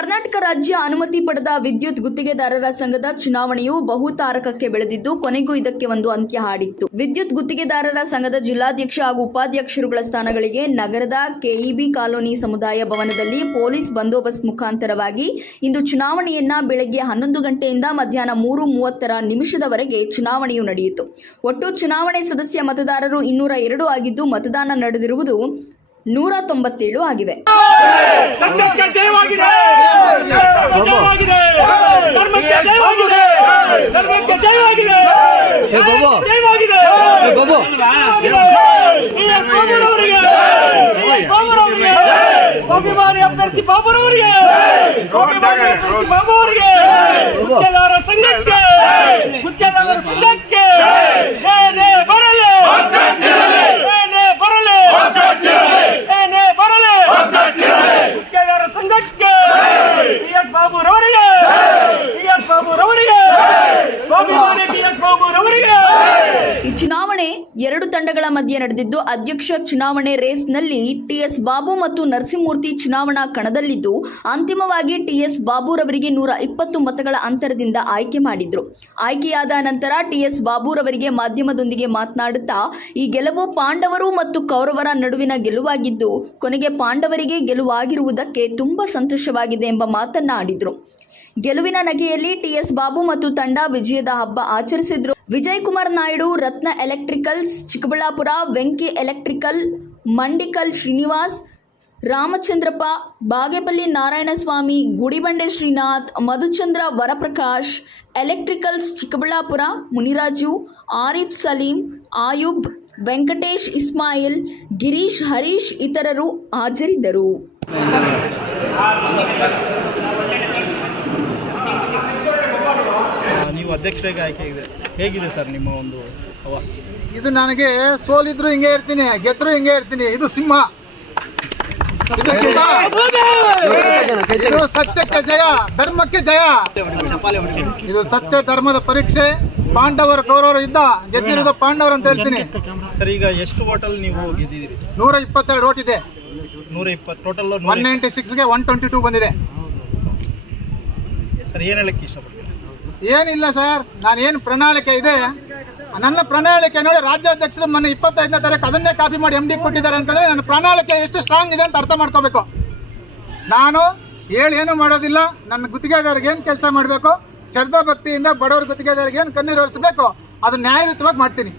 ಕರ್ನಾಟಕ ರಾಜ್ಯ ಅನುಮತಿ ಪಡೆದ ವಿದ್ಯುತ್ ಗುತ್ತಿಗೆದಾರರ ಸಂಘದ ಚುನಾವಣೆಯು ಬಹುತಾರಕಕ್ಕೆ ಬೆಳೆದಿದ್ದು, ಕೊನೆಗೂ ಇದಕ್ಕೆ ಒಂದು ಅಂತ್ಯ ಹಾಡಿತ್ತು. ವಿದ್ಯುತ್ ಗುತ್ತಿಗೆದಾರರ ಸಂಘದ ಜಿಲ್ಲಾಧ್ಯಕ್ಷ ಹಾಗೂ ಉಪಾಧ್ಯಕ್ಷರುಗಳ ಸ್ಥಾನಗಳಿಗೆ ನಗರದ ಕೆಇಬಿ ಕಾಲೋನಿ ಸಮುದಾಯ ಭವನದಲ್ಲಿ ಪೊಲೀಸ್ ಬಂದೋಬಸ್ತ್ ಮುಖಾಂತರವಾಗಿ ಇಂದು ಚುನಾವಣೆಯನ್ನ ಬೆಳಗ್ಗೆ ಹನ್ನೊಂದು ಗಂಟೆಯಿಂದ ಮಧ್ಯಾಹ್ನ ಮೂರು ಮೂವತ್ತರ ನಿಮಿಷದವರೆಗೆ ಚುನಾವಣೆಯು ನಡೆಯಿತು. ಒಟ್ಟು ಚುನಾವಣೆ ಸದಸ್ಯ ಮತದಾರರು ಇನ್ನೂರ ಎರಡು ಆಗಿದ್ದು, ಮತದಾನ ನಡೆದಿರುವುದು ನೂರ ತೊಂಬತ್ತೇಳು ಆಗಿವೆ. ಸಂಘಕ್ಕೆ ಜಯವಾಗಿದೆ ಜಯವಾಗಿದೆ ಧರ್ಮಕ್ಕೆ ಜಯವಾಗಿದೆ ಧರ್ಮಕ್ಕೆ ಜಯವಾಗಿದೆ ಏ ಬಾಬು. ಜಯವಾಗಿದೆ ಏ ಬಾಬು. PS ಬಾಬುರವರಿಗೆ PS ಬಾಬುರವರಿಗೆ ಸ್ವಾಭಿಮಾನಿ ಅಭ್ಯರ್ಥಿ ಬಾಬುರವರಿಗೆ ಸ್ವಾಭಿಮಾನಿ ಅಭ್ಯರ್ಥಿ ಬಾಬು ಅವರಿಗೆ ಗುತ್ತಿಗೆದಾರ ಸಂಘಕ್ಕೆ ಗುತ್ತಿಗೆದಾರ ಸಂಘಕ್ಕೆ ಏನೇ ಬರಲಿ ಏನೇ ಬರಲಿ ಏನೇ ಬರಲಿ ಗುತ್ತಿಗೆದಾರ ಸಂಘಕ್ಕೆ ಪಿ ಎಸ್ ಬಾಬುರವರಿಗೆ ಪಿ ಎಸ್ ಬಾಬುರವರಿಗೆ ಸ್ವಾಭಿಮಾನಿ ಪಿ ಎಸ್ ಬಾಬುರವರಿಗೆ ಈ ಚುನಾವಣೆ ಎರಡು ತಂಡಗಳ ಮಧ್ಯೆ ನಡೆದಿದ್ದು, ಅಧ್ಯಕ್ಷ ಚುನಾವಣೆ ರೇಸ್ನಲ್ಲಿ ಟಿಎಸ್ ಬಾಬು ಮತ್ತು ನರಸಿಂಹಮೂರ್ತಿ ಚುನಾವಣಾ ಕಣದಲ್ಲಿದ್ದು, ಅಂತಿಮವಾಗಿ ಟಿಎಸ್ ಬಾಬುರವರಿಗೆ ನೂರ ಇಪ್ಪತ್ತು ಮತಗಳ ಅಂತರದಿಂದ ಆಯ್ಕೆ ಮಾಡಿದ್ರು. ಆಯ್ಕೆಯಾದ ನಂತರ ಟಿಎಸ್ ಬಾಬುರವರಿಗೆ ಮಾಧ್ಯಮದೊಂದಿಗೆ ಮಾತನಾಡುತ್ತಾ, ಈ ಗೆಲುವು ಪಾಂಡವರು ಮತ್ತು ಕೌರವರ ನಡುವಿನ ಗೆಲುವಾಗಿದ್ದು, ಕೊನೆಗೆ ಪಾಂಡವರಿಗೆ ಗೆಲುವಾಗಿರುವುದಕ್ಕೆ ತುಂಬಾ ಸಂತೋಷವಾಗಿದೆ ಎಂಬ ಮಾತನ್ನ ಆಡಿದ್ರು ಗೆಲುವಿನ ನಗೆಯಲ್ಲಿ ಟಿಎಸ್ ಬಾಬು ಮತ್ತು ತಂಡ ವಿಜಯದ ಹಬ್ಬ ಆಚರಿಸಿದ್ರು. Vijay Kumar Naidu, Ratna electricals, Chikkaballapur, Venki electrical, Mandikal Srinivas, Ramachandrappa, Bagepalli Narayanaswamy, Gudibande Srinath, Madhuchandra Varaprakash, electricals Chikkaballapur, Muniraju, Arif Salim, Ayub, Venkatesh Ismail, Girish Harish ಇತರರು ಹಾಜರಿದ್ದರು. ನೀವು ಅಧ್ಯಕ್ಷರಾಗಿ ಆಯ್ಕೆ ಇದೆ. ಹೇಗಿದೆ ಸರ್ ನಿಮ್ಮ ಒಂದು ಹವ? ಇದು ನನಗೆ ಸೋಲಿದ್ರು ಹಿಂಗೆ ಇರ್ತೀನಿ ಗೆದ್ರು ಹಿಂಗೆ ಇರ್ತೀನಿ. ಇದು ಸಿಂಹ. ಇದು ಸಿಂಹ. ಇದು ಸತ್ಯಕ್ಕೆ ಜಯ ಧರ್ಮಕ್ಕೆ ಜಯ. ಇದು ಸತ್ಯ ಧರ್ಮದ ಪರೀಕ್ಷೆ. ಪಾಂಡವರು ಕೌರವರು ಇದ್ದ ಗೆದ್ದಿರೋದು ಪಾಂಡವರು ಅಂತ ಹೇಳ್ತೀನಿ. ಸರ್ ಈಗ ಎಷ್ಟು ಹೋಟೆಲ್ ನೀವು ಗೆದ್ದಿದ್ದೀರಿ? ನೂರ ಇಪ್ಪತ್ತೆರಡು ಓಟ್ ಇದೆ. ನೂರ ಇಪ್ಪತ್ತು ಟೋಟಲ್ ಒನ್ ನೈಂಟಿ ಸಿಕ್ಸ್ಗೆ ಒನ್ ಟ್ವೆಂಟಿ ಟೂ ಬಂದಿದೆ. ಸರ್ ಏನು ಹೇಳಕ್ಕೆ ಇಷ್ಟಪಡ್ತೀರಿ? ಏನಿಲ್ಲ ಸರ್ ನಾನು ಏನು ಪ್ರಣಾಳಿಕೆ ಇದೆ? ನನ್ನ ಪ್ರಣಾಳಿಕೆ ನೋಡಿ ರಾಜ್ಯಾಧ್ಯಕ್ಷರು ಮೊನ್ನೆ ಇಪ್ಪತ್ತೈದನೇ ತಾರೀಕು ಅದನ್ನೇ ಕಾಪಿ ಮಾಡಿ ಎಂ ಡಿ ಕೊಟ್ಟಿದ್ದಾರೆ ಅಂತಂದ್ರೆ ನನ್ನ ಪ್ರಣಾಳಿಕೆ ಎಷ್ಟು ಸ್ಟ್ರಾಂಗ್ ಇದೆ ಅಂತ ಅರ್ಥ ಮಾಡ್ಕೋಬೇಕು. ನಾನು ಹೇಳಿ ಏನು ಮಾಡೋದಿಲ್ಲ, ನನ್ನ ಗುತ್ತಿಗೆದಾರಿಗೆ ಏನು ಕೆಲಸ ಮಾಡಬೇಕು, ಶ್ರದ್ಧಾ ಭಕ್ತಿಯಿಂದ ಬಡವರ ಗುತ್ತಿಗೆದಾರಿಗೆ ಏನು ಕಣ್ಣೀರು ಒರೆಸಬೇಕು, ಅದು ನ್ಯಾಯಯುತವಾಗಿ ಮಾಡ್ತೀನಿ.